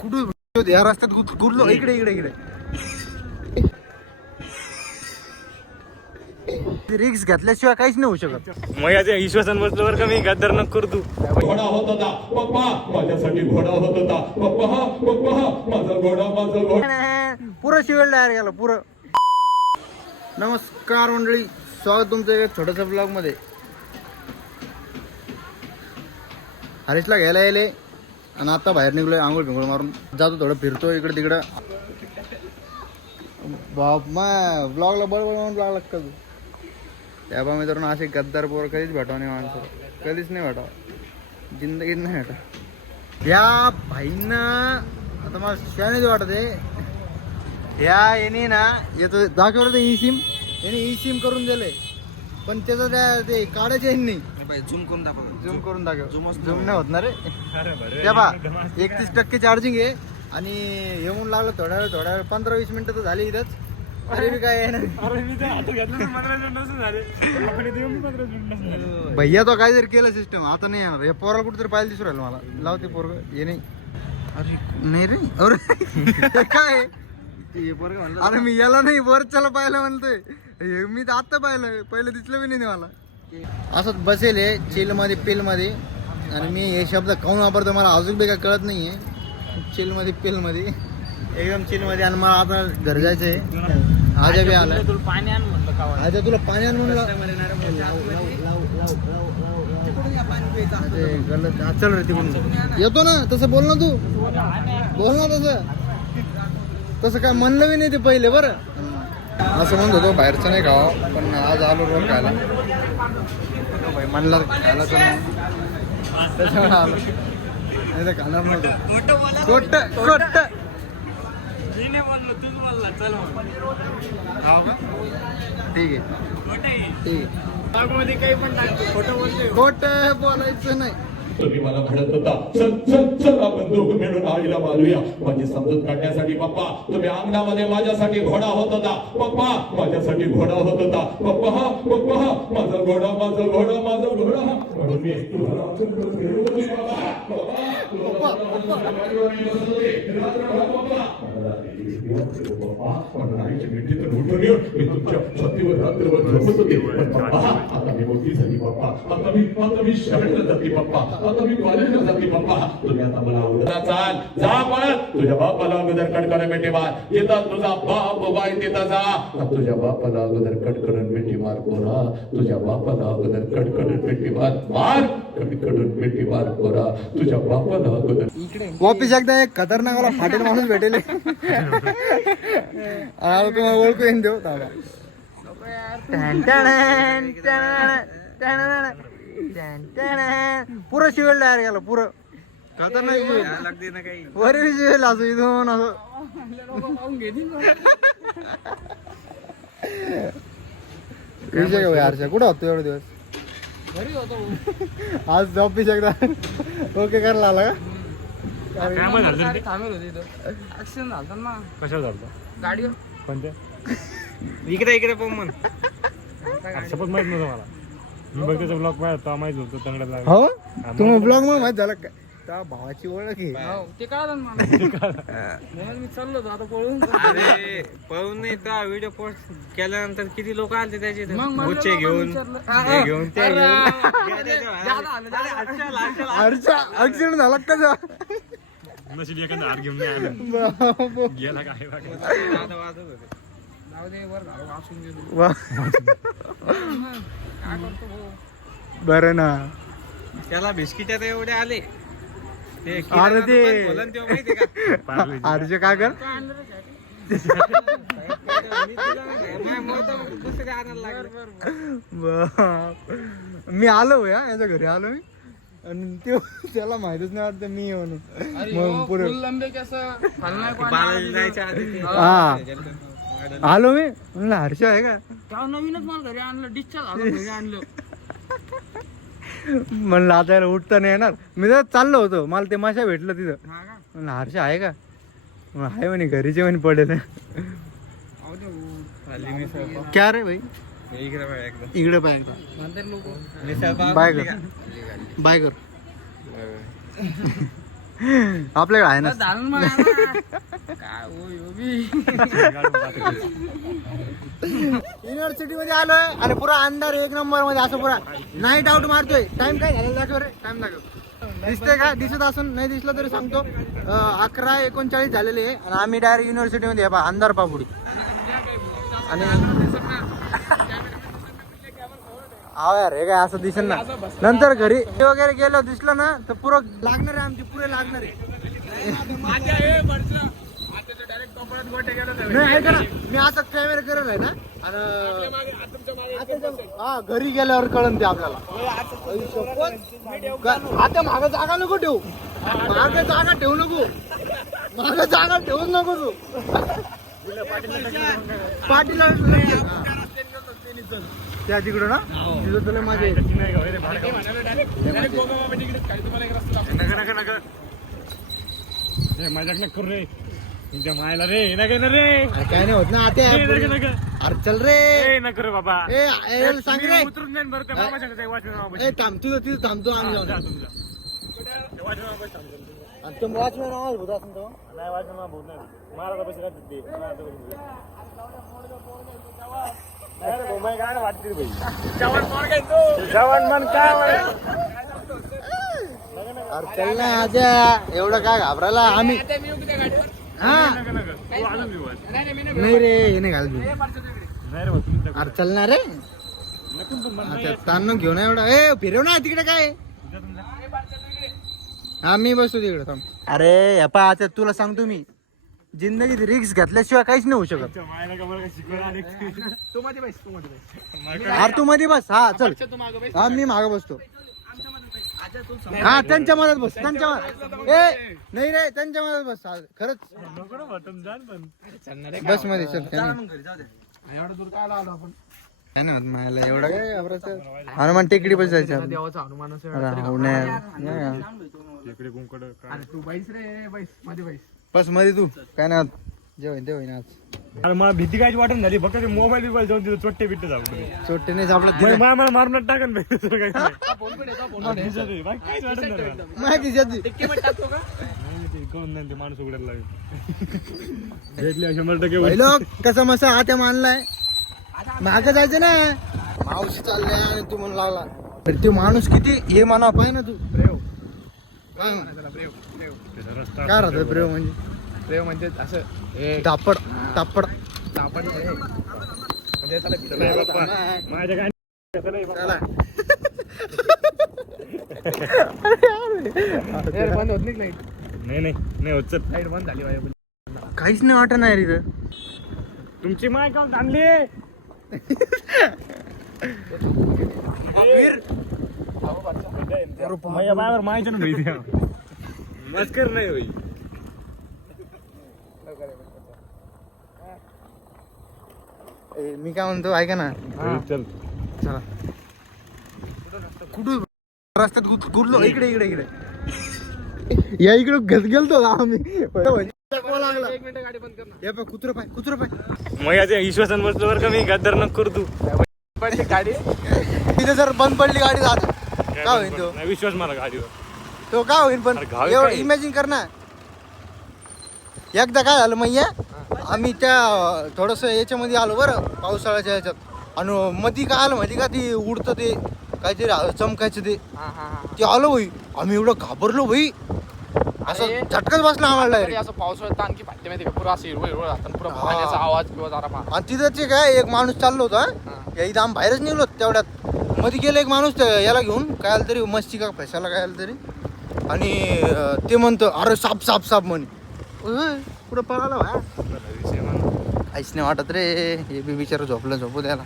कुठं या रस्त्यात गुरलो. इकडे इकडे इकडे रिक्स घेतल्याशिवाय काहीच नाही होऊ शकत. मग याच्या विश्वासन बसल्यावर का मी गद्दार नको करू तू. घोडा होत होता पप्पा माझ्यासाठी घोडा होत होता पप्पा माझा घोडा पुरं शिवेल तयार गेला पुरं. नमस्कार मंडळी, स्वागत तुमचं एक छोट्याशा ब्लॉग मध्ये. हरीशला घ्यायला यायले आणि आता बाहेर निघलोय आंघोळ भिंगोळ मारून. जातो थोडं फिरतो इकडे तिकडं. बाप मग ब्लॉगला बळबळ म्हणून ब्लॉग लागतं तू. त्या बा मित्रांनो असे गद्दार पोर कधीच भेटावं नाही माणसं, कधीच नाही भेटावं, जिंदगीत नाही भेटावं. या भाईंना आता मला शाळेच वाटत आहे. या येणे ना येतो दाखवलं ते ई सिम, याने ई सिम करून दिले पण त्याचं त्या ते काढायचे यांनी झूम करून दाखव. झूम करून दाखव. झूम नाही होत ना रे. त्या बा 31% चार्जिंग आहे आणि येऊन लागलं थोड्या वेळ 15-20 मिनिटं तर झाली इथंच. अरे मी काय भैया तो काय जर केलं सिस्टम आता नाही येणार. या पोराला कुठेतरी पाहिलं दिसू राहिलं मला. लावते पोरग ये नाही. अरे नाही रे. अरे काय अरे मी याला नाही वरच्याला पाहिलं म्हणतोय. मी तर आता पाहिलं, पहिलं दिसलं बी नाही मला. असंच बसेल आहे चिल मध्ये पिल मध्ये. आणि मी हे शब्द काऊन वापरतो मला अजून बी काय कळत नाहीये. चिल मध्ये पिल मध्ये एकदम चिल मध्ये. आणि मला आता घर जायचं आहे. आजा बी आला. पाणी आण म्हणलं. आजा तुला पाणी आण म्हणलं. चल रे तिकडून येतो ना. तसं बोल ना तू, बोल ना तसं काय म्हणलं बी नाही ते पहिले. बरं असं म्हणत होतो बाहेरचं नाही खावा, पण आज आलो रोल खायला. भाई म्हणला खायला तर त्याच्यामुळे आलो, नाही तर खाणार नव्हतं. गोट ठीक आहे खोट बोलायचं नाही. तुम्ही मला म्हणत होता चल आपण दोघं मिळून आईला मारूया. माझी समजूत काढण्यासाठी पप्पा तुम्ही अंगणामध्ये माझ्यासाठी घोडा होत होता पप्पा, माझ्यासाठी घोडा होत होता पप्पा माझा घोडा म्हणून मी तुमच्या छातीवर रात्रभर झोपत होते. आता मी मोठी झाली पप्पा, आता मी शाळेला जाते पप्पा, आता मी कॉलेजला जाते पप्पा. तुम्ही आता मला उडता चाल जा पण तुझ्या बापाला अगोदर कटकन बेटी मार. येतात तुझा बाप बाय तिथं जा. तुझ्या बापाला अगोदर कटकन बेटी मार पोरा. तुझ्या बापाला अगोदर कटकन बेटी मार कटकन बेटी मार पोरा. तुझ्या बापाला अगोदर. वापिस एकदा एक खतरनाक वाला फाटेल माणूस भेटेल. तुम्हाला ओळखू येईन देऊ दादा. पुरं शिवेल तयार गेला पुरं. खतरनाक वर शिवेल असं इथून असं. यारच्या कुठं होतो एवढे दिवस. आज ऑफिस एकदा ओके करायला आला का. कशाला झालं गाडीवर कोणत्या इकडे पण म्हण. शपथ माहित नव्हतं मला. मी बघ त्याचा ब्लॉग पाहिजे माहित होतं तंगड्याला. हो तुम्ही ब्लॉग मग माहित झालं का. त्या भावाची ओळख आहे. ते कळलं मी चाललो होतो आता पळून. अरे पळून नाही तर व्हिडिओ पोस्ट केल्यानंतर किती लोक आले त्याचे गुच्छे घेऊन ते ऍक्सिडेंट झाला का. नशीब एखादा हार घेऊन नाही गेला काय बरं ना. त्याला बिस्किट एवढे आले. अरे ते अर्ज काय कर. मी आलो याच्या घरी आलो मी आणि त्याला माहितच नाही वाटतं मी म्हणून. मग पुढे हा आलो मी म्हणलं हर्ष आहे का. नवीनच मला घरी आणलं. डिस्चार्ज घरी आणलं. म्हणलं आता याला उठता नाही येणार. मी तर चाललो होतो, मला ते माशा भेटलं तिथं. म्हणलं हर्ष आहे का. आहे म्हणे घरीचे म्हणे पडेल. क्या रे भाई इकडे बाय बाय कर. आपल्याकडे आहे ना धारून मारा. काय होय हो बी. युनिव्हर्सिटी मध्ये आलोय आणि पुरा अंधार एक नंबर मध्ये असं पुरा नाईट आउट मारतोय. टाइम काय झालेला दाखव रे. टाइम दाखव. दिसतंय का? दिसत असून नाही दिसलं तरी सांगतो 11:39 झालेले आहे आणि आम्ही डायरेक्ट युनिव्हर्सिटी मध्ये आहे. अंधार पापुडी आणि हा यार हे काय असं दिसेल ना. नंतर घरी वगैरे गेलो दिसलं ना तर पुरं लागणार आहे. आमची पुरे लागणार आहे. नाही ऐका ना मी असं कॅमेरा करेल आहे ना आणि हा घरी गेल्यावर कळन ते आपल्याला. आता मागं जागा नको ठेवू. मागं जागा ठेवू नको. मागं जागा ठेवूच नको तू. पाटीला त्या तिकडं ना तिथं तुला माझे मजाक नको करू रे तुमच्या मायला रे नका ना रे काय नाही होत ना आता. अरे चल रे नको रे बाबा ए सांग रे. उतरून जाईन बरं त्या मामाच्या वाचून ए थांब तुझं तिथं थांबतो आम्ही जाऊन. आणि तो वॉचमॅन आवाज होत असेल तो. नाही वाचून भाऊ नाही मला तर पैसे वाटते जवान मन काय अरे चल ना आजा एवढं काय घाबरायला आम्ही. हा नाही रे हे नाही घाल. अरे चल ना रे. ताण घेऊन एवढा ए फिरव ना तिकडे काय. हा मी बसतो तिकडे थांब. अरे यापा आता तुला सांगतो मी जिंदगीत रिक्स घेतल्याशिवाय काहीच नाही होऊ शकत. अरे तू मध्ये बस. हा चल हा मी मागे बसतो. हा त्यांच्या मदत बस. त्यांच्या ए नाही रे त्यांच्या मदत बस. खरंच बस मध्ये चल. काय नाही होत मला एवढं काय हनुमान टेकडी बस जायचं. बस मध्ये तू काय नाही होत. जेवण ते होईन आज. अरे मला भीती काय वाटून झाली फक्त ते मोबाईल बिबाईल जाऊन तिथं चोट्टे बिट्टे जाऊ चोट्टे नाही सापडलं. मला मारून टाकन काहीच करून नाही ते माणूस उघडायला लागेल भेटले 100% लोक कसा मसा आता मानलाय. मागं जायचं ना मावशी चाललाय आणि तू म्हणून लागला. तर ते माणूस किती हे म्हणा पाय ना तू. काय काय राहत प्रेम म्हणजे. प्रेम म्हणजे असं तापड तापड आपण माझ्या काय बंद होत नाही लाईट. नाही होत चल लाईट बंद झाली बाहेर. काहीच नाही वाटत नाही रे. तुमची माय का आणली माझ्या बायावर मायच्या ना मस्कर नाही होई. मी काय म्हणतो ऐका ना. चल चला कुठं रस्त्यात कुठलो इकडे इकडे इकडे या इकडे घस गेलतो आम्ही. लागला कुत्र पाय कुत्र पाय. मग याच्या विश्वासन बसलो बरं का मी गद्दार नको करू तू. गाडी तिथे जर बंद पडली गाडी जात काय होईल तो. नाही विश्वास मला गाडीवर तो काय होईल पण अरे घाव एवढं काय? इमॅजिन कर ना. एकदा काय झालं मैया आम्ही त्या थोडस याच्यामध्ये आलो बरं पावसाळ्याच्या ह्याच्यात आणि मधी काय आलं माहिती का ती उडतं ते काहीतरी चमकायचं ते आलं भाई. आम्ही एवढं घाबरलो भाई असं झटकाच बसला आम्हाला direct. असं पावसाळ्यात आणखी फाटते माहिती का पुरा असं हिरवं हिरवं राहतं पुरा पाण्याचा आवाज किंवा जरा आणि तिथंच काय एक माणूस चाललो होता. या इथं आम्ही बाहेरच निघलो तेवढ्यात मध्ये गेलं एक माणूस याला घेऊन काय आलं तरी मस्ती का पैशाला काय आलं तरी आणि ते म्हणतो अरे साप साप साप म्हणे. पुढं पळाला भा काहीच नाही वाटत रे. हे बी बिचारा झोपलं झोपू द्याला.